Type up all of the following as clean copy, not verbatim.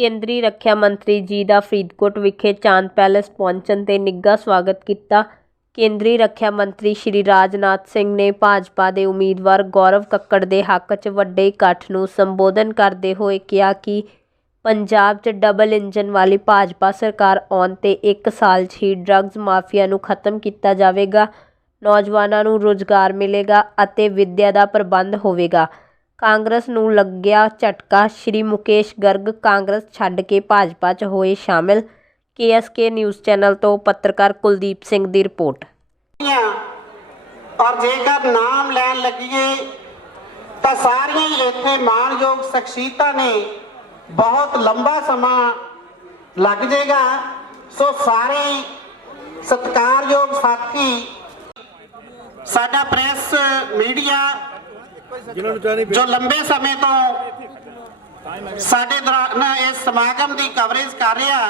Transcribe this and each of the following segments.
ਕੇਂਦਰੀ ਰੱਖਿਆ ਮੰਤਰੀ ਜੀ ਦਾ ਫਰੀਦਕੋਟ ਵਿਖੇ ਚਾਂਦ ਪੈਲੇਸ ਪਹੁੰਚਣ ਤੇ ਨਿੱਘਾ ਸਵਾਗਤ ਕੀਤਾ। ਕੇਂਦਰੀ ਰੱਖਿਆ ਮੰਤਰੀ ਸ਼੍ਰੀ ਰਾਜਨਾਥ ਸਿੰਘ ਨੇ ਭਾਜਪਾ ਦੇ ਉਮੀਦਵਾਰ ਗੌਰਵ ਕੱਕੜ ਦੇ ਹੱਕ 'ਚ ਵੱਡੇ ਇਕੱਠ ਨੂੰ ਸੰਬੋਧਨ ਕਰਦੇ ਹੋਏ ਕਿਹਾ ਕਿ ਪੰਜਾਬ 'ਚ ਡਬਲ ਇੰਜਨ ਵਾਲੀ ਭਾਜਪਾ ਸਰਕਾਰ ਆਉਣ ਤੇ 1 ਸਾਲ 'ਚ ਹੀ ਡਰੱਗਸ ਮਾਫੀਆ ਨੂੰ ਖਤਮ ਕੀਤਾ ਜਾਵੇਗਾ, ਨੌਜਵਾਨਾਂ ਨੂੰ ਰੁਜ਼ਗਾਰ ਮਿਲੇਗਾ ਅਤੇ ਵਿੱਦਿਆ ਦਾ ਪ੍ਰਬੰਧ ਹੋਵੇਗਾ। ਕਾਂਗਰਸ ਨੂੰ ਲੱਗਿਆ ਝਟਕਾ, ਸ਼੍ਰੀ ਮੁਕੇਸ਼ ਗਰਗ ਕਾਂਗਰਸ ਛੱਡ ਕੇ ਭਾਜਪਾ 'ਚ ਹੋਏ ਸ਼ਾਮਿਲ। KSK ਨਿਊਜ਼ ਚੈਨਲ ਤੋਂ ਪੱਤਰਕਾਰ ਕੁਲਦੀਪ ਸਿੰਘ ਦੀ ਰਿਪੋर्ट। और जेकर नाम लैन लगिए तो सारिया इत्थे मानयोग शख्सियतां ने बहुत लंबा समा लग जाएगा। सो सारे सत्कारयोग साथी साडा प्रेस मीडिया जो लंबे समय तो साडे दौरान इस समागम की कवरेज कर रहा,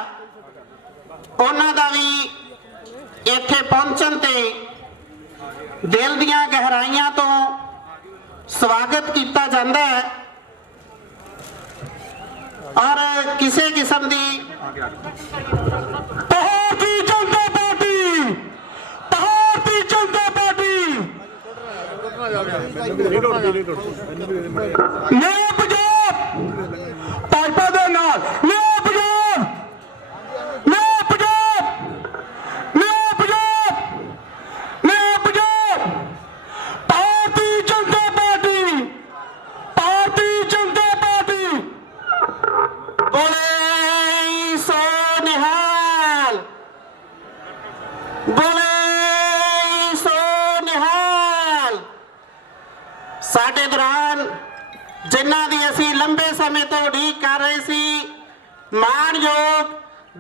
उन्हां दा भी इत्थे पहुंचण ते दिल दियां गहराइयां तो स्वागत किया जाता है और किसी किस्म की भारतीय जनता पार्टी नया पंजाब भाजपा दे नाल नया पंजाब भारतीय जनता पार्टी बोले सो निहाल, बोले सो निहाल। साडे दौरान जिन्हां दी असी लंबे समय तो उड़ीक कर रहे सी, मानयोग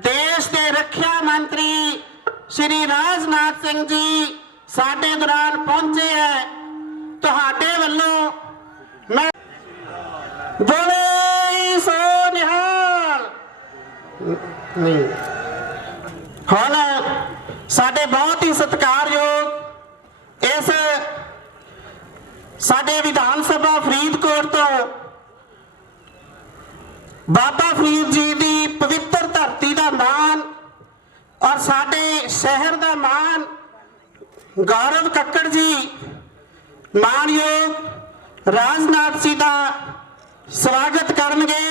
देश के रखिया मंत्री श्री राजनाथ सिंह जी साडे दौरान पहुंचे है। तुहाडे वल्लों मैं बोले सो निहाल नहीं हुण साडे बहुत ही सत्कारयोग इस साडे विधान सभा फरीदकोट तो बाबा फरीद जी की पवित्र धरती का मान और साडे शहर का मान गौरव कक्कड़ जी मानयोग राजनाथ जी का स्वागत करनगे।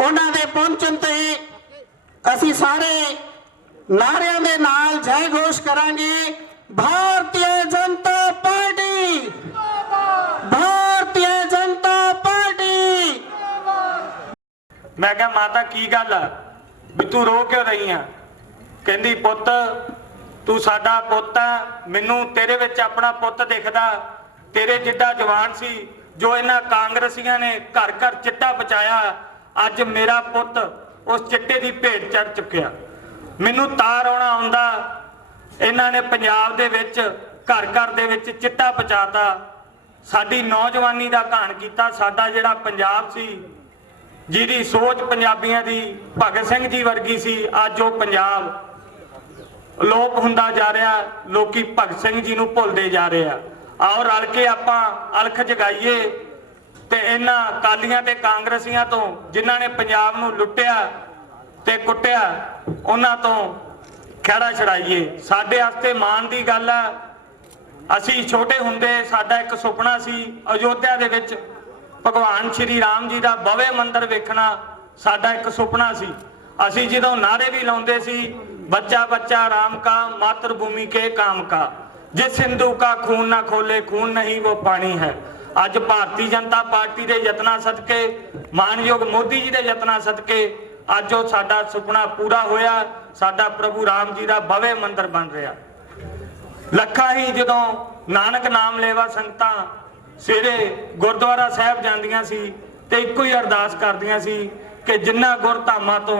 उन्हां दे पहुंचण ते असी सारे नारियां दे नाल जय घोष करांगे, भारतीय जनता पार्टी, भारतीय जनता पार्टी। मैं क्या माता की गल आ भी तू रो क्यों रही है? कहंदी पुत्त तू साडा पुत्त आ, मैनू तेरे विच अपना पुत्त दिखदा, तेरे जिद्दा जवान सी जो इन्हां कांग्रेसियां ने घर घर चिट्टा पहुंचाया, अज मेरा पुत्त उस चिट्टे की भेट चढ़ चुकिया। मैनू तार आउणा आउंदा, इन्हां ने पंजाब दे विच घर घर दे विच चिट्टा पहुंचाता, साडी नौजवानी दा घाण कीता। साडा जिहड़ा पंजाब सी जिहदी सोच पंजाबियां दी भगत सिंह जी वर्गी सी, अज वो पंजाब लोप हुंदा जा रहा, लोकी भगत सिंह जी नूं भुलदे जा रहे आ। आओ रल के आपां अलख जगाइए ते इन्हां कालियां ते कांग्रेसियां तो जिन्हां ने पंजाब नूं लुट्टिया ते कुट्टिया उन्हां तो खैड़ा छड़ाइए। साडे वास्ते माण दी गल आ, असीं छोटे हुंदे साडा एक सुपना सी अयोध्या दे विच भगवान श्री राम जी का भव्य मंदिर वेखना, साडा एक सुपना सी। असीं जदों नारे भी लाउंदे सी, बच्चा बच्चा राम का मातृभूमि के काम का, जिस सिंधु का खून ना खोले खून नहीं वो पानी है। अज भारतीय जनता पार्टी के यत्नां सदके, मानयोग मोदी जी के यत्नां सदके अज वो साडा सुपना पूरा होया, साडा प्रभु राम जी का भव्य मंदिर बन रहा। लखा ही जदों नानक नाम लेवा संगतां सवेरे गुरुद्वारा साहब जांदियां सी ते इक्को ही अरदास करदियां सी कि जिन्ना गुरधामां तो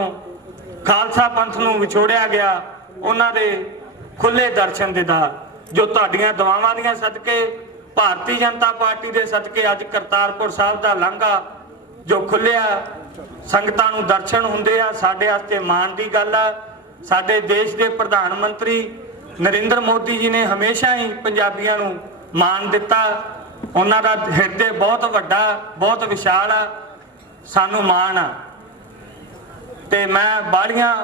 खालसा पंथ नूं विछोड़िया गया उन्हां दे खुले दर्शन दीदार। जो तुहाडीआं दुआवां दीआं सदके, भारतीय जनता पार्टी दे सदके अज करतारपुर साहब दा लांघा जो खुलिया, संगतां नूं दर्शन हुंदे आ, साडे वास्ते माण दी गल आ। साडे देश दे प्रधानमंत्री नरेंद्र मोदी जी ने हमेशा ही पंजाबियों नूं मान दिता। उन्हां दा हिरदे बहुत वड्डा बहुत विशाल आ, सानू मान आ। ਤੇ ਮੈਂ ਬਾਹਲੀਆਂ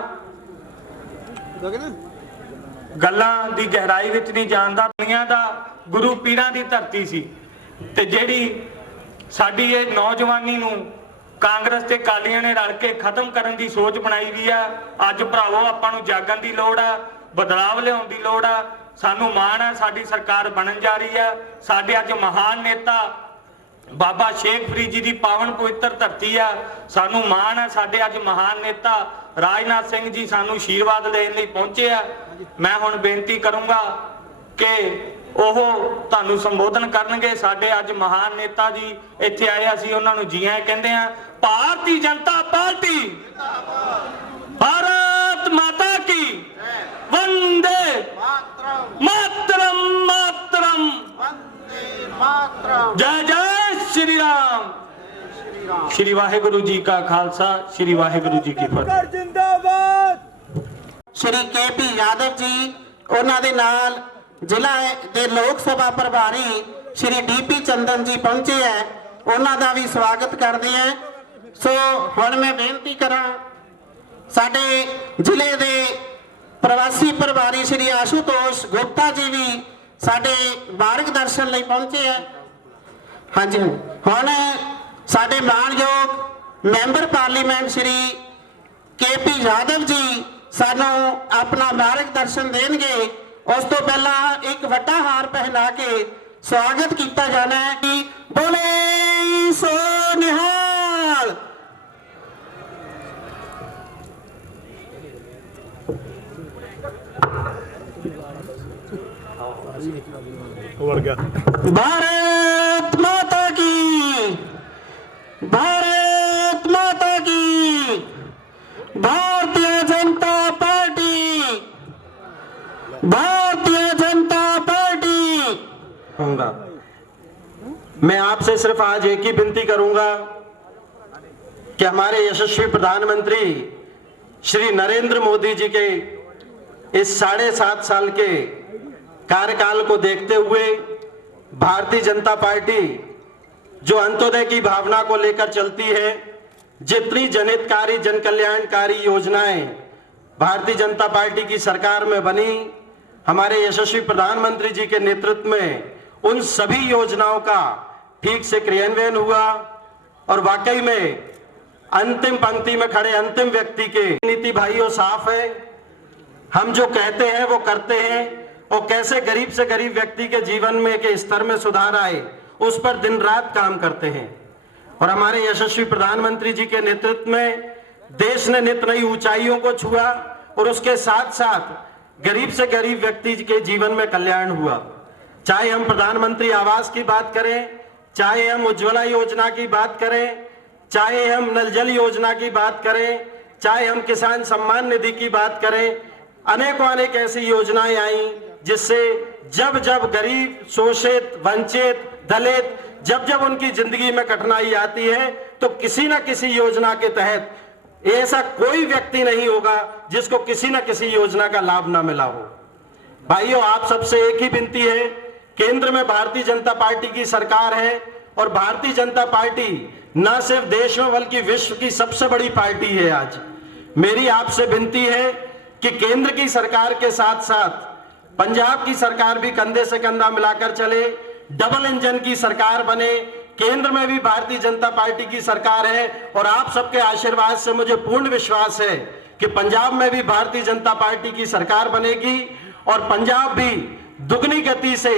ਗੱਲਾਂ ਦੀ ਗਹਿਰਾਈ ਵਿੱਚ ਨਹੀਂ ਜਾਣਦਾ। ਦੁਨੀਆ ਦਾ ਗੁਰੂ ਪੀਰਾਂ ਦੀ ਧਰਤੀ ਸੀ ਤੇ ਜਿਹੜੀ ਸਾਡੀ ਇਹ ਨੌਜਵਾਨੀ ਨੂੰ ਕਾਂਗਰਸ ਤੇ ਕਾਲੀਆਂ ਨੇ ਰਲ ਕੇ ਖਤਮ ਕਰਨ ਦੀ ਸੋਚ ਬਣਾਈ ਵੀ ਆ। ਅੱਜ ਭਰਾਵੋ ਆਪਾਂ ਨੂੰ ਜਾਗਣ ਦੀ ਲੋੜ ਆ, ਬਦਲਾਵ ਲਿਆਉਣ ਦੀ ਲੋੜ ਆ। ਸਾਨੂੰ ਮਾਣ ਹੈ ਸਾਡੀ ਸਰਕਾਰ ਬਣਨ ਜਾ ਰਹੀ ਹੈ। ਸਾਡੇ ਅੱਜ ਮਹਾਨ ਨੇਤਾ ਬਾਬਾ ਸ਼ੇਖ ਫਰੀਦ ਜੀ ਦੀ ਪਾਵਨ ਪਵਿੱਤਰ ਧਰਤੀ ਆ। ਸਾਨੂੰ ਮਾਣ ਹੈ ਸਾਡੇ ਅੱਜ ਮਹਾਨ ਨੇਤਾ ਰਾਜਨਾਥ ਸਿੰਘ ਜੀ ਸਾਨੂੰ ਆਸ਼ੀਰਵਾਦ ਦੇਣ ਲਈ ਪਹੁੰਚੇ ਆ। ਮੈਂ ਹੁਣ ਬੇਨਤੀ ਕਰੂੰਗਾ ਕਿ ਉਹ ਤੁਹਾਨੂੰ ਸੰਬੋਧਨ ਕਰਨਗੇ। ਸਾਡੇ ਅੱਜ ਮਹਾਨ ਨੇਤਾ ਜੀ ਇੱਥੇ ਆਏ, ਅਸੀਂ ਉਹਨਾਂ ਨੂੰ ਜੀ ਆਇਆਂ ਕਹਿੰਦੇ ਆ। ਭਾਰਤੀ ਜਨਤਾ ਪਾਰਟੀ भारत माता की वंदे मातरम मातरम जय जय श्री राम। श्री वाहेगुरु जी का खालसा, श्री वाहेगुरु जी की फतेह। जिंदाबाद। श्री KP यादव जी, ਉਹਨਾਂ ਦੇ ਨਾਲ ਜ਼ਿਲ੍ਹਾ ਦੇ ਲੋਕ ਸਭਾ ਪ੍ਰਭਾਰੀ श्री DP ਚੰਦਨ ਜੀ ਪਹੁੰਚੇ ਹੈ, ਉਹਨਾਂ ਦਾ ਵੀ ਸਵਾਗਤ ਕਰਦੇ ਹਾਂ। ਸੋ ਹੁਣ ਮੈਂ ਬੇਨਤੀ ਕਰਾਂ ਸਾਡੇ ਜ਼ਿਲ੍ਹੇ ਦੇ ਪ੍ਰਵਾਸੀ ਪ੍ਰਭਾਰੀ श्री ਆਸ਼ੂਤੋਸ਼ ਗੁਪਤਾ ਜੀ ਵੀ ਸਾਡੇ ਮਾਰਗ ਦਰਸ਼ਨ ਲਈ ਪਹੁੰਚੇ ਹੈ। ਹਾਂਜੀ, ਹੁਣ ਸਾਡੇ ਮਾਨਯੋਗ member parliament Shri KP Yadav ji ਸਾਨੂੰ ਆਪਣਾ ਮਾਰਗ ਦਰਸ਼ਨ ਦੇਣਗੇ। ਉਸ ਤੋਂ ਪਹਿਲਾਂ ਇੱਕ ਵੱਡਾ ਹਾਰ ਪਹਿਨਾ ਕੇ ਸਵਾਗਤ ਕੀਤਾ ਜਾਣਾ ਹੈ ਕਿ ਬੋਲੇ ਸੋ ਨਿਹਾਲ। भारत माता की, भारत माता की, भारतीय जनता पार्टी, भारतीय जनता पार्टी। मैं आपसे सिर्फ आज एक ही विनती करूंगा कि हमारे यशस्वी प्रधानमंत्री श्री नरेंद्र मोदी जी के इस 7.5 साल के कार्यकाल को देखते हुए भारतीय जनता पार्टी जो अंत्योदय की भावना को लेकर चलती है, जितनी जनहितकारी जन कल्याणकारी योजनाएं भारतीय जनता पार्टी की सरकार में बनी, हमारे यशस्वी प्रधानमंत्री जी के नेतृत्व में उन सभी योजनाओं का ठीक से क्रियान्वयन हुआ। और वाकई में अंतिम पंक्ति में खड़े अंतिम व्यक्ति के नीति भाइयों साफ है। हम जो कहते हैं वो करते हैं, और कैसे गरीब से गरीब व्यक्ति के जीवन में के स्तर में सुधार आए उस पर दिन रात काम करते हैं। और हमारे यशस्वी प्रधानमंत्री जी के नेतृत्व में देश ने नित नई ऊंचाइयों को छुआ, और उसके साथ साथ गरीब से गरीब व्यक्ति के जीवन में कल्याण हुआ। चाहे हम प्रधानमंत्री आवास की बात करें, चाहे हम उज्ज्वला योजना की बात करें, चाहे हम नल जल योजना की बात करें, चाहे हम किसान सम्मान निधि की बात करें, अनेकों अनेक ऐसी योजनाएं आई जिससे जब जब गरीब, शोषित, वंचित, दलित जब जब उनकी जिंदगी में कठिनाई आती है तो किसी न किसी योजना के तहत ऐसा कोई व्यक्ति नहीं होगा जिसको किसी न किसी योजना का लाभ ना मिला हो। भाइयों, आप सबसे एक ही विनती है, केंद्र में भारतीय जनता पार्टी की सरकार है, और भारतीय जनता पार्टी न सिर्फ देश में बल्कि विश्व की सबसे बड़ी पार्टी है। आज मेरी आपसे विनती है कि केंद्र की सरकार के साथ साथ पंजाब की सरकार भी कंधे से कंधा मिलाकर चले, डबल इंजन की सरकार बने। केंद्र में भी भारतीय जनता पार्टी की सरकार है, और आप सबके आशीर्वाद से मुझे पूर्ण विश्वास है कि पंजाब में भी भारतीय जनता पार्टी की सरकार बनेगी, और पंजाब भी दुगनी गति से,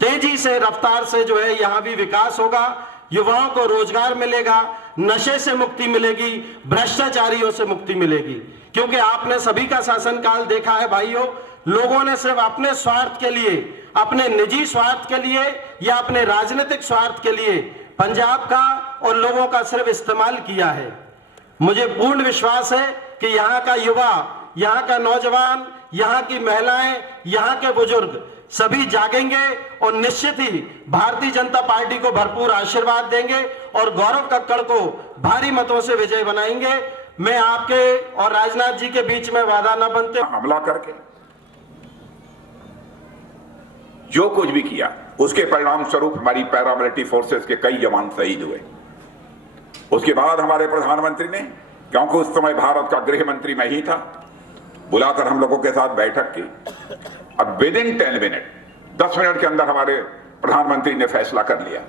तेजी से, रफ्तार से जो है यहाँ भी विकास होगा। युवाओं को रोजगार मिलेगा, नशे से मुक्ति मिलेगी, भ्रष्टाचारियों से मुक्ति मिलेगी। क्योंकि आपने सभी का शासनकाल देखा है भाइयों, लोगों ने सिर्फ अपने स्वार्थ के लिए, अपने निजी स्वार्थ के लिए या अपने राजनीतिक स्वार्थ के लिए पंजाब का और लोगों का सिर्फ इस्तेमाल किया है। मुझे पूर्ण विश्वास है कि यहाँ का युवा, यहाँ का नौजवान, यहाँ की महिलाएं, यहाँ के बुजुर्ग सभी जागेंगे और निश्चित ही भारतीय जनता पार्टी को भरपूर आशीर्वाद देंगे और गौरव कक्कड़ को भारी मतों से विजय बनाएंगे। मैं आपके और राजनाथ जी के बीच में वादा न बनते हमला करके जो कुछ भी किया उसके परिणाम स्वरूप हमारी पैरामिलिट्री फोर्सेस के कई जवान शहीद हुए। उसके बाद हमारे प्रधानमंत्री ने क्योंकि उस समय भारत का गृह मंत्री मैं ही था, बुलाकर हम लोगों के साथ बैठक की। अब विद इन 10 मिनट, 10 मिनट के अंदर हमारे प्रधानमंत्री ने फैसला कर लिया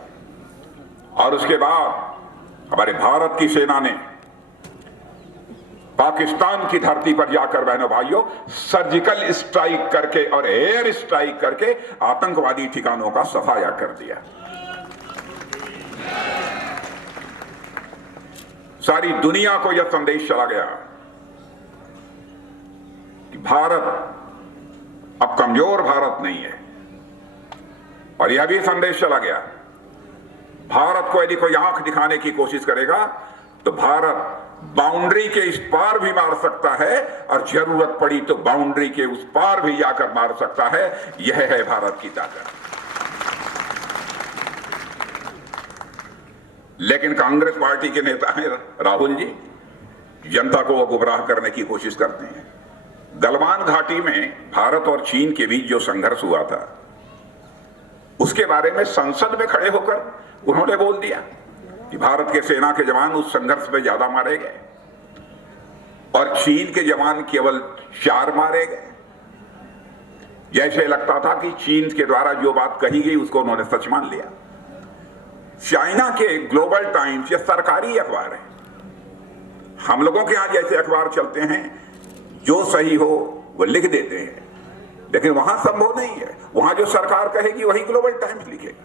और उसके बाद हमारे भारत की सेना ने पाकिस्तान की धरती पर जाकर बहनों भाइयों सर्जिकल स्ट्राइक करके और एयर स्ट्राइक करके आतंकवादी ठिकानों का सफाया कर दिया। सारी दुनिया को यह संदेश चला गया कि भारत अब कमजोर भारत नहीं है, और यह भी संदेश चला गया भारत को यदि कोई आंख दिखाने की कोशिश करेगा तो भारत बाउंड्री के इस पार भी मार सकता है और जरूरत पड़ी तो बाउंड्री के उस पार भी जाकर मार सकता है। यह है भारत की ताकत। लेकिन कांग्रेस पार्टी के नेता हैं राहुल जी, जनता को वो गुमराह करने की कोशिश करते हैं। गलवान घाटी में भारत और चीन के बीच जो संघर्ष हुआ था उसके बारे में संसद में खड़े होकर उन्होंने बोल दिया कि भारत के सेना के जवान उस संघर्ष में ज्यादा मारे गए और चीन के जवान केवल 4 मारे गए। जैसे लगता था कि चीन के द्वारा जो बात कही गई उसको उन्होंने सच मान लिया। चाइना के ग्लोबल टाइम्स ये सरकारी अखबार है। हम लोगों के यहां जैसे अखबार चलते हैं जो सही हो वो लिख देते हैं, लेकिन वहां संभव नहीं है। वहां जो सरकार कहेगी वही ग्लोबल टाइम्स लिखेगा।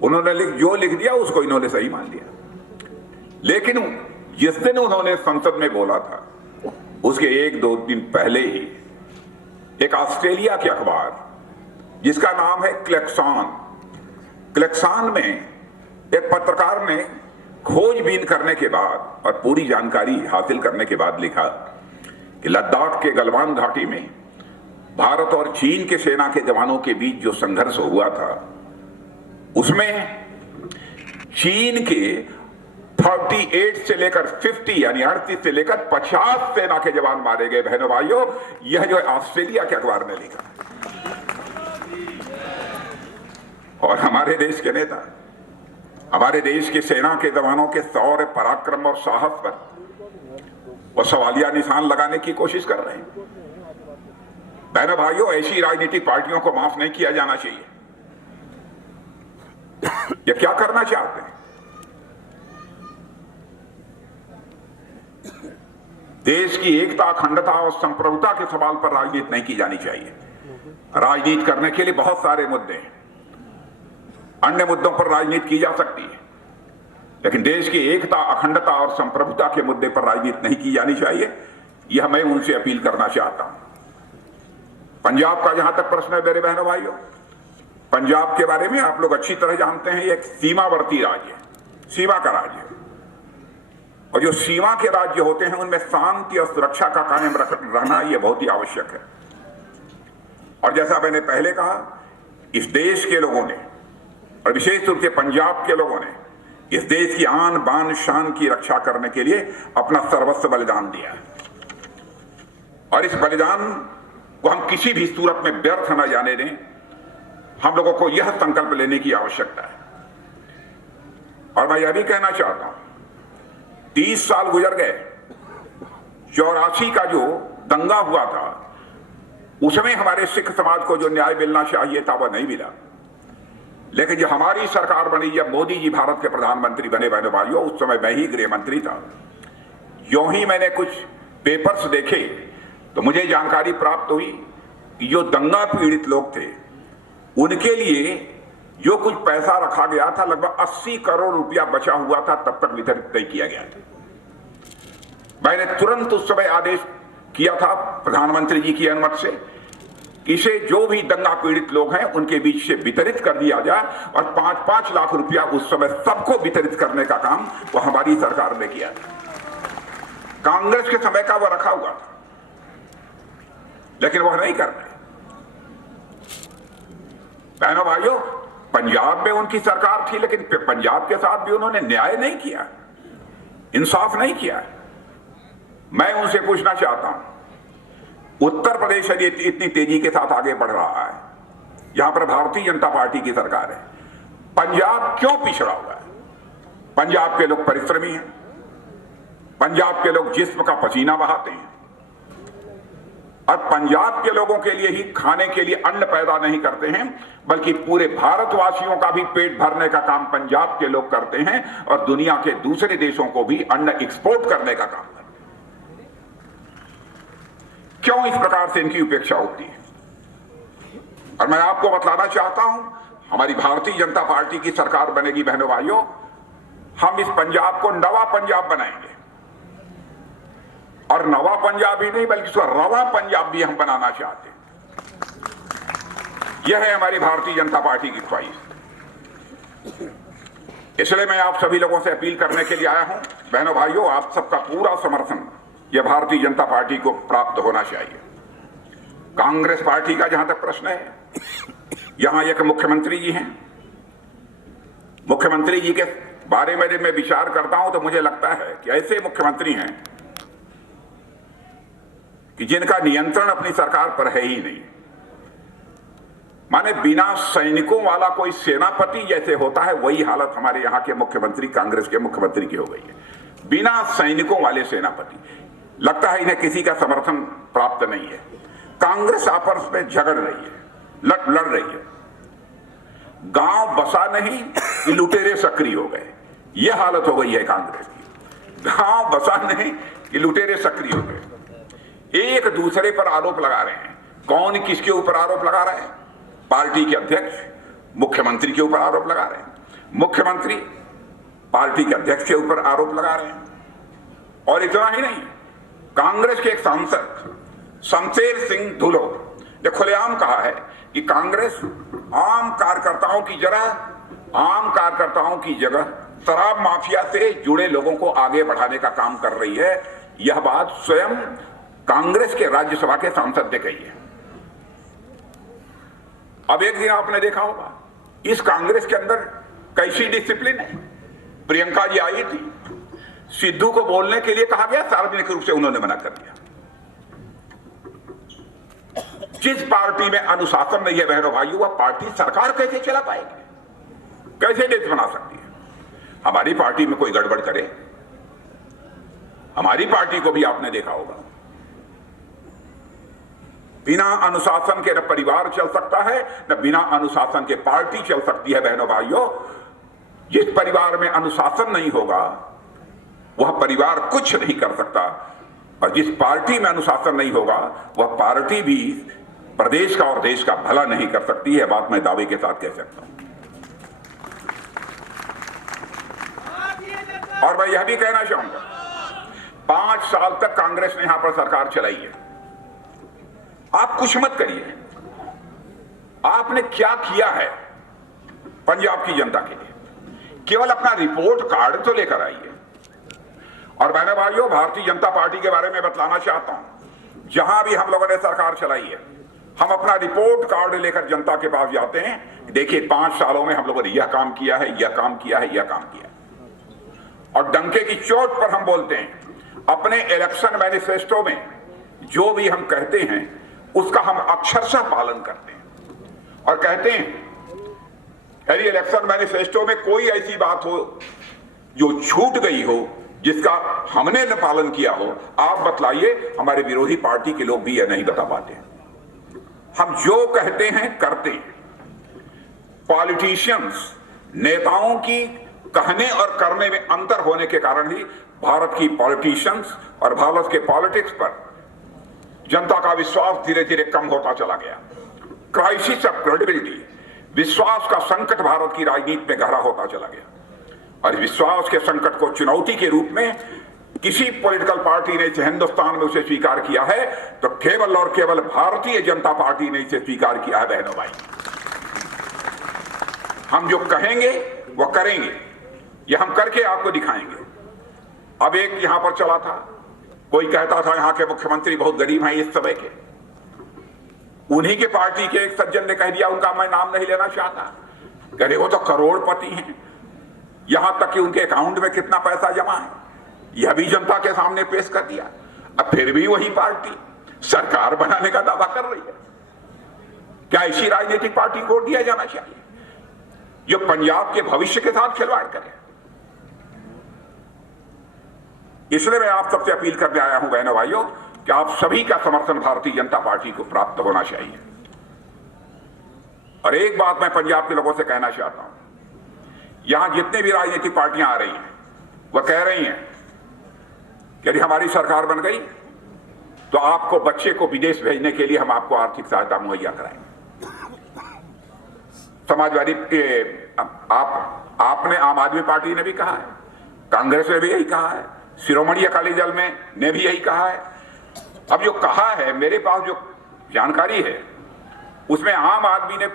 उन्होंने जो लिख दिया उसको इन्होंने सही मान लिया। लेकिन जिस दिन उन्होंने संसद में बोला था उसके 1-2 दिन पहले ही एक ऑस्ट्रेलिया के अखबार जिसका नाम है क्लेक्सान में एक पत्रकार ने खोजबीन करने के बाद और पूरी जानकारी हासिल करने के बाद लिखा कि लद्दाख के गलवान घाटी में भारत और चीन के सेना के जवानों के बीच जो संघर्ष हुआ था उसमें चीन के 38 से लेकर 50 यानी 38 से लेकर 50 सेना के जवान मारे गए। बहनों भाइयों, यह जो ऑस्ट्रेलिया के अखबार ने लिखा। और हमारे देश के नेता हमारे देश की सेना के जवानों के शौर्य, पराक्रम और साहस पर वो सवालिया निशान लगाने की कोशिश कर रहे हैं। बहनों भाइयों, ऐसी राजनीतिक पार्टियों को माफ नहीं किया जाना चाहिए। ये क्या करना चाहते हैं? देश की एकता, अखंडता और संप्रभुता के सवाल पर राजनीति नहीं की जानी चाहिए। राजनीति करने के लिए बहुत सारे मुद्दे हैं, अन्य मुद्दों पर राजनीति की जा सकती है, लेकिन देश की एकता, अखंडता और संप्रभुता के मुद्दे पर राजनीति नहीं की जानी चाहिए। यह मैं उनसे अपील करना चाहता हूं। पंजाब का जहां तक प्रश्न है मेरे बहनों भाइयों, पंजाब के बारे में आप लोग अच्छी तरह जानते हैं, एक सीमावर्ती राज्य है, सीमा का राज्य है, और जो सीमा के राज्य होते हैं उनमें शांति और सुरक्षा का कायम रहना यह बहुत ही आवश्यक है। और जैसा मैंने पहले कहा, इस देश के लोगों ने और विशेष रूप से पंजाब के लोगों ने इस देश की आन बान शान की रक्षा करने के लिए अपना सर्वस्व बलिदान दिया, और इस बलिदान को हम किसी भी सूरत में व्यर्थ न जाने दें। हम लोगों को यह संकल्प लेने की आवश्यकता है। और मैं यह भी कहना चाहता हूं, 30 साल गुजर गए, 84 का जो दंगा हुआ था उसमें हमारे सिख समाज को जो न्याय मिलना चाहिए था वह नहीं मिला। लेकिन जब हमारी सरकार बनी, जब मोदी जी भारत के प्रधानमंत्री बने बहनों भाइयों, उस समय मैं ही गृह मंत्री था। यूं ही मैंने कुछ पेपर्स देखे तो मुझे जानकारी प्राप्त हुई कि जो दंगा पीड़ित लोग थे उनके लिए जो कुछ पैसा रखा गया था, लगभग 80 करोड़ रुपया बचा हुआ था, तब तक वितरित नहीं किया गया था। मैंने तुरंत उस समय आदेश किया था प्रधानमंत्री जी की अनुमति से, इसे जो भी दंगा पीड़ित लोग हैं उनके बीच से वितरित कर दिया जाए, और 5-5 लाख रुपया उस समय सबको वितरित करने का काम वो हमारी सरकार ने किया था। कांग्रेस के समय का वह रखा हुआ था, लेकिन वह नहीं कर रहे। बहनों भाइयों, पंजाब में उनकी सरकार थी, लेकिन पंजाब के साथ भी उन्होंने न्याय नहीं किया, इंसाफ नहीं किया। मैं उनसे पूछना चाहता हूं, उत्तर प्रदेश यदि इतनी तेजी के साथ आगे बढ़ रहा है, यहां पर भारतीय जनता पार्टी की सरकार है, पंजाब क्यों पिछड़ा हुआ है? पंजाब के लोग परिश्रमी हैं, पंजाब के लोग जिस्म का पसीना बहाते हैं और पंजाब के लोगों के लिए ही खाने के लिए अन्न पैदा नहीं करते हैं, बल्कि पूरे भारतवासियों का भी पेट भरने का काम पंजाब के लोग करते हैं और दुनिया के दूसरे देशों को भी अन्न एक्सपोर्ट करने का काम करते हैं। क्यों इस प्रकार से इनकी उपेक्षा होती है? और मैं आपको बतलाना चाहता हूं, हमारी भारतीय जनता पार्टी की सरकार बनेगी बहनों भाइयों, हम इस पंजाब को नवा पंजाब बनाएंगे और नवा पंजाब ही नहीं बल्कि उसका रवा पंजाब भी हम बनाना चाहते हैं। यह है हमारी भारतीय जनता पार्टी की ख्वाहिश। इसलिए मैं आप सभी लोगों से अपील करने के लिए आया हूं, बहनों भाइयों, आप सबका पूरा समर्थन यह भारतीय जनता पार्टी को प्राप्त होना चाहिए। कांग्रेस पार्टी का जहां तक प्रश्न है, यहां एक मुख्यमंत्री जी हैं। मुख्यमंत्री जी के बारे में जब मैं विचार करता हूं तो मुझे लगता है कि ऐसे मुख्यमंत्री हैं कि जिनका नियंत्रण अपनी सरकार पर है ही नहीं। माने बिना सैनिकों वाला कोई सेनापति जैसे होता है, वही हालत हमारे यहां के मुख्यमंत्री, कांग्रेस के मुख्यमंत्री की हो गई है। बिना सैनिकों वाले सेनापति, लगता है इन्हें किसी का समर्थन प्राप्त नहीं है। कांग्रेस आपस में झगड़ रही है, लड़ रही है। गांव बसा नहीं कि लुटेरे सक्रिय हो गए, यह हालत हो गई है कांग्रेस की। गांव बसा नहीं कि लुटेरे सक्रिय हो गए, एक दूसरे पर आरोप लगा रहे हैं। कौन किसके ऊपर आरोप लगा रहे हैं? पार्टी के अध्यक्ष मुख्यमंत्री के ऊपर आरोप लगा रहे हैं, मुख्यमंत्री पार्टी के अध्यक्ष के ऊपर आरोप लगा रहे हैं। और इतना ही नहीं, कांग्रेस के एक सांसद शमशेर सिंह धुलो ने खुलेआम कहा है कि कांग्रेस आम कार्यकर्ताओं की जगह शराब माफिया से जुड़े लोगों को आगे बढ़ाने का काम कर रही है। यह बात स्वयं कांग्रेस के राज्यसभा के सांसद ने कही है। अब एक दिन आपने देखा होगा इस कांग्रेस के अंदर कैसी डिसिप्लिन है। प्रियंका जी आई थी, सिद्धू को बोलने के लिए कहा गया, सार्वजनिक रूप से उन्होंने मना कर दिया। जिस पार्टी में अनुशासन नहीं है बहनों भाइयों, वह पार्टी सरकार कैसे चला पाएगी, कैसे देश बना सकती है? हमारी पार्टी में कोई गड़बड़ करे, हमारी पार्टी को भी आपने देखा होगा, बिना अनुशासन के न परिवार चल सकता है, न बिना अनुशासन के पार्टी चल सकती है। बहनों भाइयों, जिस परिवार में अनुशासन नहीं होगा वह परिवार कुछ नहीं कर सकता, और जिस पार्टी में अनुशासन नहीं होगा वह पार्टी भी प्रदेश का और देश का भला नहीं कर सकती है। बात मैं दावे के साथ कह सकता हूं। और मैं यह भी कहना चाहूंगा, 5 साल तक कांग्रेस ने यहां पर सरकार चलाई है। आप कुछ मत करिए, आपने क्या किया है पंजाब की जनता के लिए? केवल अपना रिपोर्ट कार्ड तो लेकर आइए। और बहनों भाइयों, भारतीय जनता पार्टी के बारे में बतलाना चाहता हूं, जहां भी हम लोगों ने सरकार चलाई है, हम अपना रिपोर्ट कार्ड लेकर जनता के पास जाते हैं। देखिए 5 सालों में हम लोगों ने यह काम किया है, यह काम किया है, यह काम किया है, और डंके की चोट पर हम बोलते हैं। अपने इलेक्शन मैनिफेस्टो में जो भी हम कहते हैं उसका हम अक्षरशः पालन करते हैं और कहते हैं यदि इलेक्शन मैनिफेस्टो में कोई ऐसी बात हो जो छूट गई हो, जिसका हमने न पालन किया हो, आप बतलाइए। हमारे विरोधी पार्टी के लोग भी यह नहीं बता पाते। हम जो कहते हैं करते हैं। पॉलिटिशियंस, नेताओं की कहने और करने में अंतर होने के कारण ही भारत की पॉलिटिशियंस और भारत के पॉलिटिक्स पर जनता का विश्वास धीरे धीरे कम होता चला गया। क्राइसिस ऑफ क्रेडिबिलिटी, विश्वास का संकट भारत की राजनीति में गहरा होता चला गया, और विश्वास के संकट को चुनौती के रूप में किसी पॉलिटिकल पार्टी ने इसे हिंदुस्तान में उसे स्वीकार किया है तो केवल और केवल भारतीय जनता पार्टी ने इसे स्वीकार किया है। बहनों भाई, हम जो कहेंगे वो करेंगे, ये हम करके आपको दिखाएंगे। अब एक यहां पर चला था, कोई कहता था यहां के मुख्यमंत्री बहुत गरीब हैं इस समय के। उन्हीं के पार्टी के एक सज्जन ने कह दिया, उनका मैं नाम नहीं लेना चाहता, कह वो तो करोड़पति हैं, यहां तक कि उनके अकाउंट में कितना पैसा जमा है यह भी जनता के सामने पेश कर दिया। अब फिर भी वही पार्टी सरकार बनाने का दावा कर रही है। क्या ऐसी राजनीतिक पार्टी को वोट दिया जाना चाहिए जो पंजाब के भविष्य के साथ खिलवाड़ करे? इसलिए मैं आप सबसे अपील करने आया हूं बहनों भाइयों कि आप सभी का समर्थन भारतीय जनता पार्टी को प्राप्त होना चाहिए। और एक बात मैं पंजाब के लोगों से कहना चाहता हूं, यहां जितने भी राजनीतिक पार्टियां आ रही हैं वह कह रही हैं कि यदि हमारी सरकार बन गई तो आपको बच्चे को विदेश भेजने के लिए हम आपको आर्थिक सहायता मुहैया कराएंगे। समाजवादी आपने आम आदमी पार्टी ने भी कहा है, कांग्रेस ने भी यही कहा है, शिरोमणि अकाली दल में ने भी यही कहा है। अब जो कहा है, मेरे पास जो जानकारी है उसमें आम आदमी ने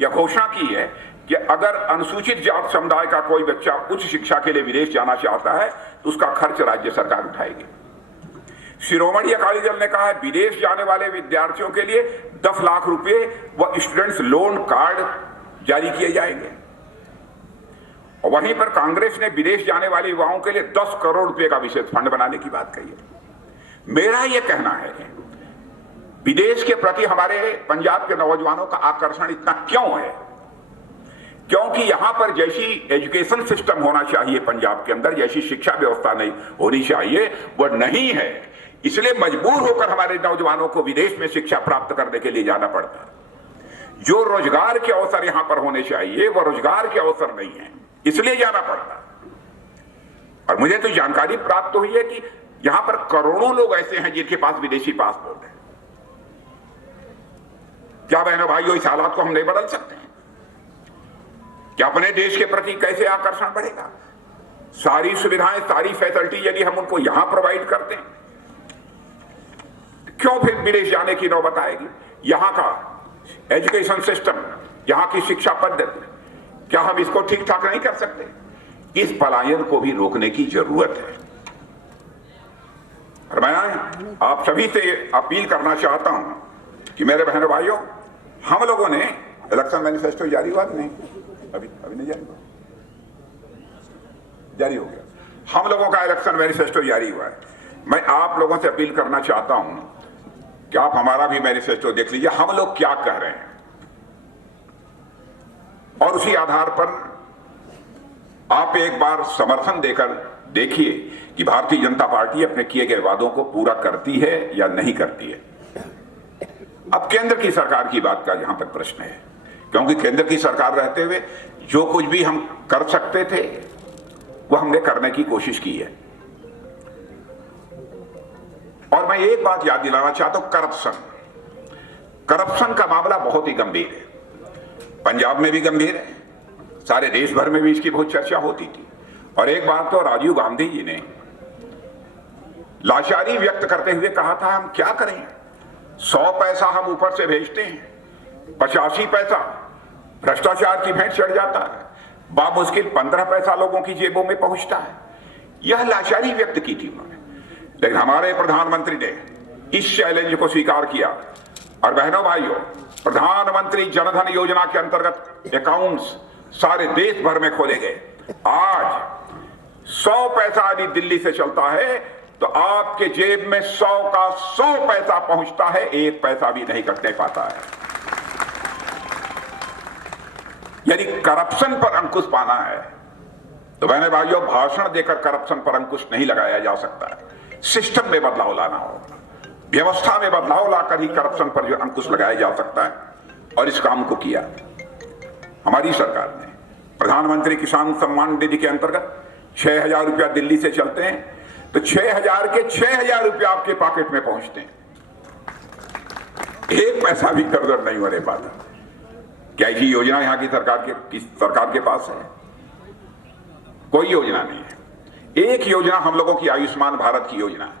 यह घोषणा की है कि अगर अनुसूचित जाति समुदाय का कोई बच्चा उच्च शिक्षा के लिए विदेश जाना चाहता है तो उसका खर्च राज्य सरकार उठाएगी। शिरोमणि अकाली दल ने कहा है विदेश जाने वाले विद्यार्थियों के लिए 10 लाख रुपए व स्टूडेंट्स लोन कार्ड जारी किए जाएंगे। और वहीं पर कांग्रेस ने विदेश जाने वाले युवाओं के लिए 10 करोड़ रुपए का विशेष फंड बनाने की बात कही है। मेरा यह कहना है विदेश के प्रति हमारे पंजाब के नौजवानों का आकर्षण इतना क्यों है? क्योंकि यहां पर जैसी एजुकेशन सिस्टम होना चाहिए पंजाब के अंदर, जैसी शिक्षा व्यवस्था नहीं होनी चाहिए वह नहीं है। इसलिए मजबूर होकर हमारे नौजवानों को विदेश में शिक्षा प्राप्त करने के लिए जाना पड़ता है। जो रोजगार के अवसर यहां पर होने चाहिए वह रोजगार के अवसर नहीं है, इसलिए जाना पड़ता है। और मुझे तो जानकारी प्राप्त हुई है कि यहां पर करोड़ों लोग ऐसे हैं जिनके पास विदेशी पासपोर्ट है। क्या बहनों भाइयों इस हालात को हम नहीं बदल सकते हैं? क्या अपने देश के प्रति कैसे आकर्षण बढ़ेगा? सारी सुविधाएं, सारी फैसिलिटी यदि हम उनको यहां प्रोवाइड करते हैं, क्यों फिर विदेश जाने की नौबत आएगी? यहां का एजुकेशन सिस्टम, यहां की शिक्षा पद्धति, क्या हम इसको ठीक ठाक नहीं कर सकते? इस पलायन को भी रोकने की जरूरत है। और मैं आप सभी से अपील करना चाहता हूं कि मेरे बहनों भाइयों, हम लोगों ने इलेक्शन मैनिफेस्टो जारी हुआ नहीं, अभी नहीं जारी हुआ, जारी हो गया। हम लोगों का इलेक्शन मैनिफेस्टो जारी हुआ है। मैं आप लोगों से अपील करना चाहता हूं कि आप हमारा भी मैनिफेस्टो देख लीजिए, हम लोग क्या कह रहे हैं, और उसी आधार पर आप एक बार समर्थन देकर देखिए कि भारतीय जनता पार्टी अपने किए गए वादों को पूरा करती है या नहीं करती है। अब केंद्र की सरकार की बात का यहां पर प्रश्न है, क्योंकि केंद्र की सरकार रहते हुए जो कुछ भी हम कर सकते थे वो हमने करने की कोशिश की है। और मैं एक बात याद दिलाना चाहता हूं, करप्शन का मामला बहुत ही गंभीर है। पंजाब में भी गंभीर है, सारे देश भर में भी इसकी बहुत चर्चा होती थी। और एक बार तो राजीव गांधी जी ने लाचारी व्यक्त करते हुए कहा था, हम क्या करें, 100 पैसा हम ऊपर से भेजते हैं, 85 पैसा भ्रष्टाचार की भेंट चढ़ जाता है, बामुश्किल 15 पैसा लोगों की जेबों में पहुंचता है। यह लाचारी व्यक्त की थी उन्होंने। लेकिन हमारे प्रधानमंत्री ने इस चैलेंज को स्वीकार किया। और बहनों भाइयों, प्रधानमंत्री जनधन योजना के अंतर्गत अकाउंट्स सारे देश भर में खोले गए। आज 100 पैसा यदि दिल्ली से चलता है तो आपके जेब में 100 का 100 पैसा पहुंचता है, 1 पैसा भी नहीं कटने पाता है। यदि करप्शन पर अंकुश पाना है तो बहने भाइयों, भाषण देकर करप्शन पर अंकुश नहीं लगाया जा सकता है। सिस्टम में बदलाव लाना होगा, व्यवस्था में बदलाव लाकर ही करप्शन पर जो अंकुश लगाया जा सकता है। और इस काम को किया हमारी सरकार ने। प्रधानमंत्री किसान सम्मान निधि के अंतर्गत 6,000 रुपया दिल्ली से चलते हैं तो 6,000 के 6,000 रुपया आपके पॉकेट में पहुंचते हैं, 1 पैसा भी इधर उधर नहीं होने पाता। क्या ऐसी योजना यहां की सरकार के पास है? कोई योजना नहीं है। एक योजना हम लोगों की आयुष्मान भारत की योजना।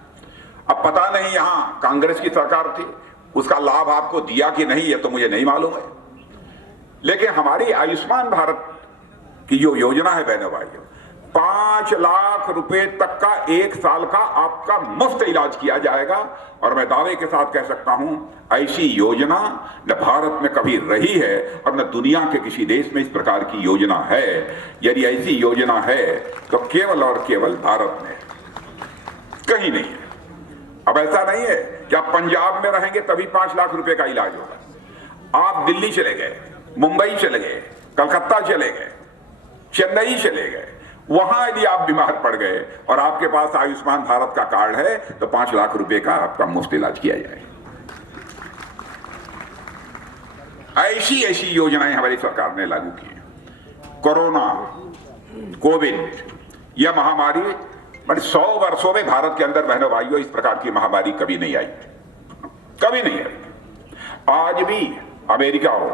अब पता नहीं यहां कांग्रेस की सरकार थी, उसका लाभ आपको दिया कि नहीं ये तो मुझे नहीं मालूम है। लेकिन हमारी आयुष्मान भारत की जो योजना है बहनों भाइयों, 5 लाख रुपए तक का 1 साल का आपका मुफ्त इलाज किया जाएगा। और मैं दावे के साथ कह सकता हूं, ऐसी योजना न भारत में कभी रही है और न दुनिया के किसी देश में इस प्रकार की योजना है। यदि ऐसी योजना है तो केवल और केवल भारत में, कहीं नहीं है। अब ऐसा नहीं है कि आप पंजाब में रहेंगे तभी 5 लाख रुपए का इलाज होगा। आप दिल्ली चले गए, मुंबई चले गए, कलकत्ता चले गए, चेन्नई चले गए, वहां यदि आप बीमार पड़ गए और आपके पास आयुष्मान भारत का कार्ड है तो 5 लाख रुपए का आपका मुफ्त इलाज किया जाए। ऐसी ऐसी योजनाएं हमारी सरकार ने लागू की। कोरोना, कोविड, यह महामारी बट 100 वर्षों में भारत के अंदर बहनों भाइयों इस प्रकार की महामारी कभी नहीं आई, कभी नहीं आई। आज भी अमेरिका हो,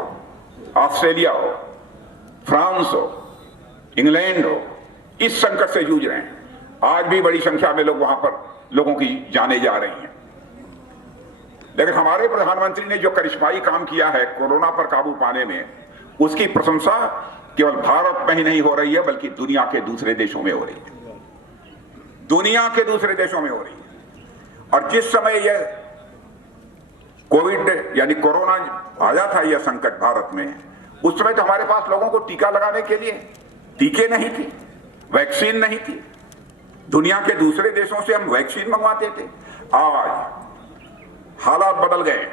ऑस्ट्रेलिया हो, फ्रांस हो, इंग्लैंड हो, इस संकट से जूझ रहे हैं। आज भी बड़ी संख्या में लोग वहां पर लोगों की जानें जा रही हैं। लेकिन हमारे प्रधानमंत्री ने जो करिश्माई काम किया है कोरोना पर काबू पाने में, उसकी प्रशंसा केवल भारत में ही नहीं हो रही है बल्कि दुनिया के दूसरे देशों में हो रही है। दुनिया के दूसरे देशों में हो रही है। और जिस समय यह कोविड यानी कोरोना आया था, यह संकट भारत में, उस समय तो हमारे पास लोगों को टीका लगाने के लिए टीके नहीं थे, वैक्सीन नहीं थी। दुनिया के दूसरे देशों से हम वैक्सीन मंगवाते थे। आज हालात बदल गए।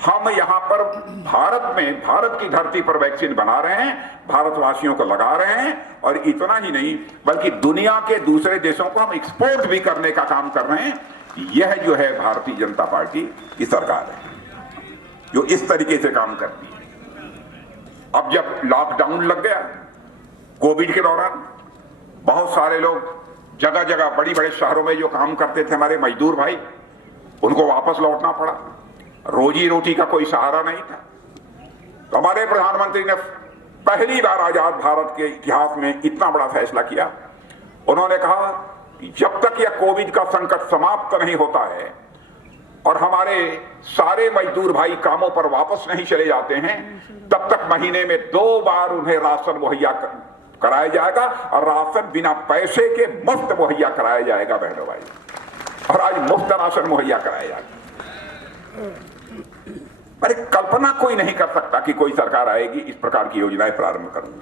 हम यहां पर भारत में, भारत की धरती पर वैक्सीन बना रहे हैं, भारतवासियों को लगा रहे हैं, और इतना ही नहीं बल्कि दुनिया के दूसरे देशों को हम एक्सपोर्ट भी करने का काम कर रहे हैं। यह जो है भारतीय जनता पार्टी की सरकार है जो इस तरीके से काम करती है। अब जब लॉकडाउन लग गया कोविड के दौरान, बहुत सारे लोग जगह जगह बड़ी बड़े शहरों में जो काम करते थे हमारे मजदूर भाई, उनको वापस लौटना पड़ा। रोजी रोटी का कोई सहारा नहीं था। तो हमारे प्रधानमंत्री ने पहली बार आजाद भारत के इतिहास में इतना बड़ा फैसला किया। उन्होंने कहा कि जब तक यह कोविड का संकट समाप्त नहीं होता है और हमारे सारे मजदूर भाई कामों पर वापस नहीं चले जाते हैं, तब तक महीने में 2 बार उन्हें राशन मुहैया कराया जाएगा, और राशन बिना पैसे के मुफ्त मुहैया कराया जाएगा बहनों भाई। और आज मुफ्त राशन मुहैया कराया जाएगा। अरे कल्पना कोई नहीं कर सकता कि कोई सरकार आएगी इस प्रकार की योजनाएं प्रारंभ करेगी।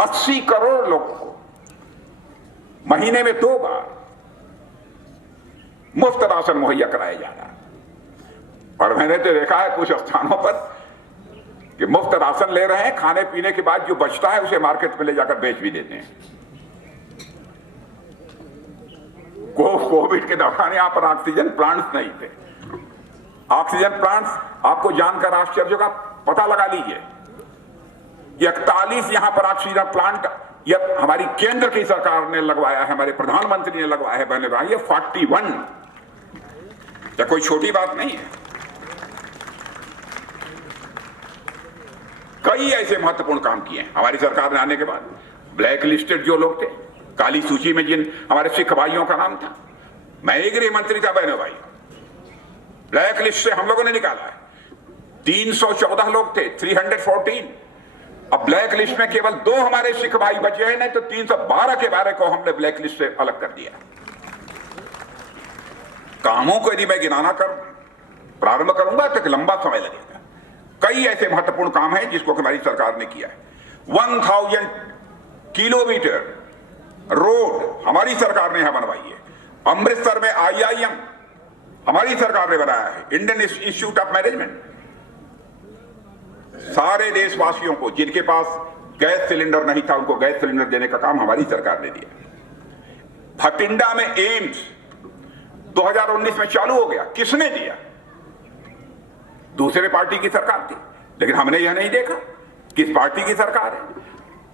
80 करोड़ लोगों को महीने में 2 बार मुफ्त राशन मुहैया कराया जा रहा है। और मैंने तो देखा है कुछ स्थानों पर कि मुफ्त राशन ले रहे हैं, खाने पीने के बाद जो बचता है उसे मार्केट में ले जाकर बेच भी देते हैं। कोविड के दौरान यहां पर ऑक्सीजन प्लांट्स नहीं थे। ऑक्सीजन प्लांट्स आपको जानकर आश्चर्य होगा, पता लगा लीजिए, 41 यहां पर ऑक्सीजन प्लांट यह हमारी केंद्र की सरकार ने लगवाया है, हमारे प्रधानमंत्री ने लगवाया है बहने भाई। ये 41 यह कोई छोटी बात नहीं है। कई ऐसे महत्वपूर्ण काम किए हैं हमारी सरकार ने आने के बाद। ब्लैक लिस्टेड जो लोग थे, काली सूची में जिन हमारे सिख भाइयों का नाम था, मैं ही गृह मंत्री था बहनों भाई, ब्लैक लिस्ट से हम लोगों ने निकाला है। 314 लोग थे, 314। अब ब्लैक लिस्ट में केवल 2 हमारे सिख भाई बचे हैं, नहीं तो 312 के बारे को हमने ब्लैक लिस्ट से अलग कर दिया। कामों को यदि मैं गिनाना कर प्रारंभ करूंगा तो एक लंबा समय लगेगा। कई ऐसे महत्वपूर्ण काम हैं जिसको हमारी सरकार ने किया है। 1000 किलोमीटर रोड हमारी सरकार ने यहां बनवाई है। अमृतसर में IIM हमारी सरकार ने बनाया है, इंडियन इंस्टीट्यूट ऑफ मैनेजमेंट। सारे देशवासियों को जिनके पास गैस सिलेंडर नहीं था उनको गैस सिलेंडर देने का काम हमारी सरकार ने दिया। भटिंडा में एम्स 2019 में चालू हो गया। किसने दिया? दूसरे पार्टी की सरकार थी, लेकिन हमने यह नहीं देखा किस पार्टी की सरकार है।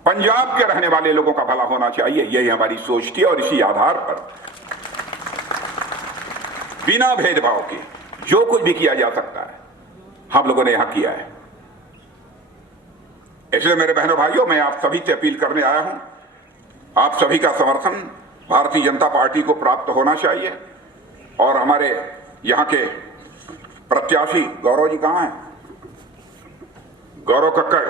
पंजाब के रहने वाले लोगों का भला होना चाहिए, यही हमारी सोच थी। और इसी आधार पर बिना भेदभाव के जो कुछ भी किया जा सकता है हम लोगों ने यहां किया है। इसलिए मेरे बहनों भाइयों, मैं आप सभी से अपील करने आया हूं, आप सभी का समर्थन भारतीय जनता पार्टी को प्राप्त होना चाहिए। और हमारे यहां के प्रत्याशी गौरव जी कहां हैं? गौरव कक्कड़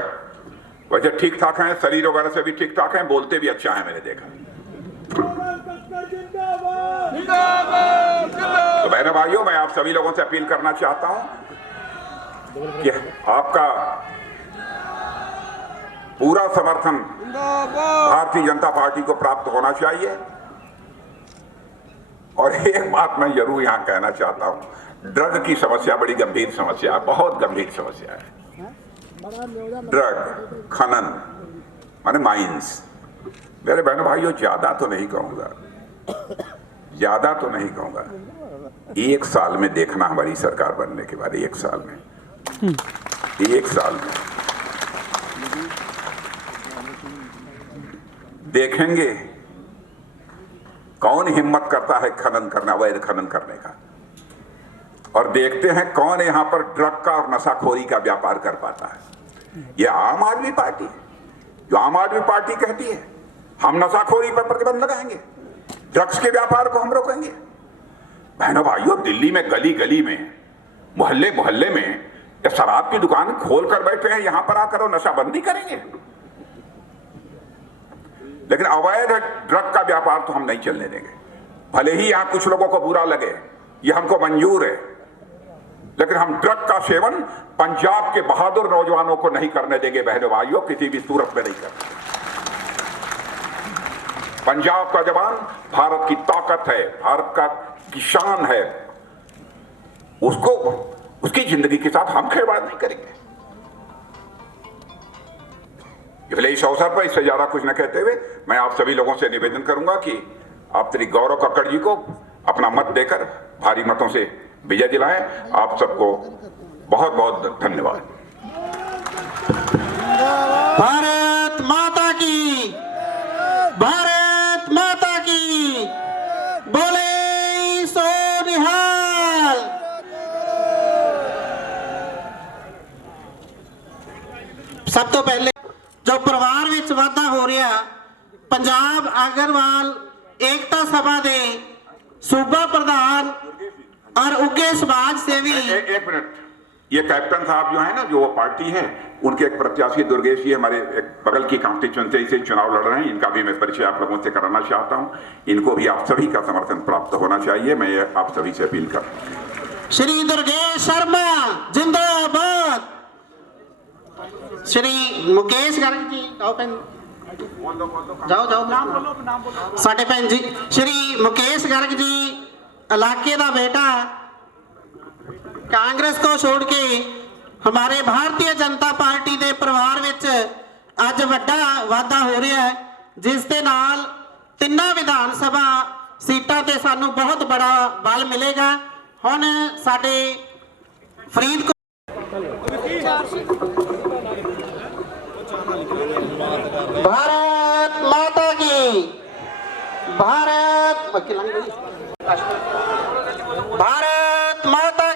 वैसे ठीक ठाक हैं, शरीर वगैरह से भी ठीक ठाक हैं, बोलते भी अच्छा है, मैंने देखा। तो बहनों भाइयों, मैं आप सभी लोगों से अपील करना चाहता हूं कि आपका पूरा समर्थन भारतीय जनता पार्टी को प्राप्त होना चाहिए। और एक बात मैं जरूर यहां कहना चाहता हूं, ड्रग की समस्या बड़ी गंभीर समस्या है, बहुत गंभीर समस्या है। ड्रग खनन माने माइंस, मेरे बहनों भाइयों, ज्यादा तो नहीं कहूंगा, ज्यादा तो नहीं कहूंगा। 1 साल में देखना, हमारी सरकार बनने के बाद 1 साल में, 1 साल में देखेंगे कौन हिम्मत करता है खनन करना, अवैध खनन करने का, और देखते हैं कौन यहां पर ड्रग का और नशाखोरी का व्यापार कर पाता है। ये आम आदमी पार्टी, जो आम आदमी पार्टी कहती है हम नशाखोरी पर प्रतिबंध लगाएंगे, ड्रग्स के व्यापार को हम रोकेंगे। बहनों भाइयों, दिल्ली में गली गली में, मोहल्ले मोहल्ले में ये शराब की दुकान खोल कर बैठे हैं, यहां पर आकर वो नशाबंदी करेंगे, लेकिन अवैध ड्रग का व्यापार तो हम नहीं चलने देंगे। भले ही यहां कुछ लोगों को बुरा लगे, ये हमको मंजूर है, लेकिन हम ड्रग का सेवन पंजाब के बहादुर नौजवानों को नहीं करने देंगे। बहनों भाइयों, किसी भी सूरत में नहीं करेंगे। पंजाब का जवान भारत की ताकत है, भारत का की शान है, उसको उसकी जिंदगी के साथ हम खिलवाड़ नहीं करेंगे। इसलिए इस अवसर पर इससे ज्यादा कुछ न कहते हुए मैं आप सभी लोगों से निवेदन करूंगा कि आप श्री गौरव कक्कड़ जी को अपना मत देकर भारी मतों से विजय दिलाएं। आप सबको बहुत बहुत धन्यवाद। भारत माता की, भारत माता की, बोले सो निहाल। सब तो पहले जो परिवार विच वाधा हो रहा, पंजाब अग्रवाल एकता सभा दे सूबा प्रधान और उगे समाज सेवी। एक मिनट, ये कैप्टन साहब जो है ना, जो वो पार्टी है, उनके एक प्रत्याशी दुर्गेश जी हमारे एक बगल की कॉन्स्टिट्यूएंसी से चुनाव लड़ रहे हैं, इनका भी मैं परिचय आप लोगों से कराना चाहता हूं। इनको भी आप सभी का समर्थन प्राप्त होना चाहिए, मैं ये आप सभी से अपील कर। श्री दुर्गेश शर्मा जिंदाबाद। श्री मुकेश गर्ग जी, आओ भैन, जाओ जाओ, साढ़े भैन जी। श्री मुकेश गर्ग जी इलाके का बेटा, कांग्रेस को छोड़ के हमारे भारतीय जनता पार्टी के परिवार विच अज वड्डा वाधा हो रहा है, जिस दे नाल 3 विधान सभा सीटां ते सानू बहुत बड़ा बल मिलेगा। हुण साडे फरीदकोट भारत माता की, भारत माता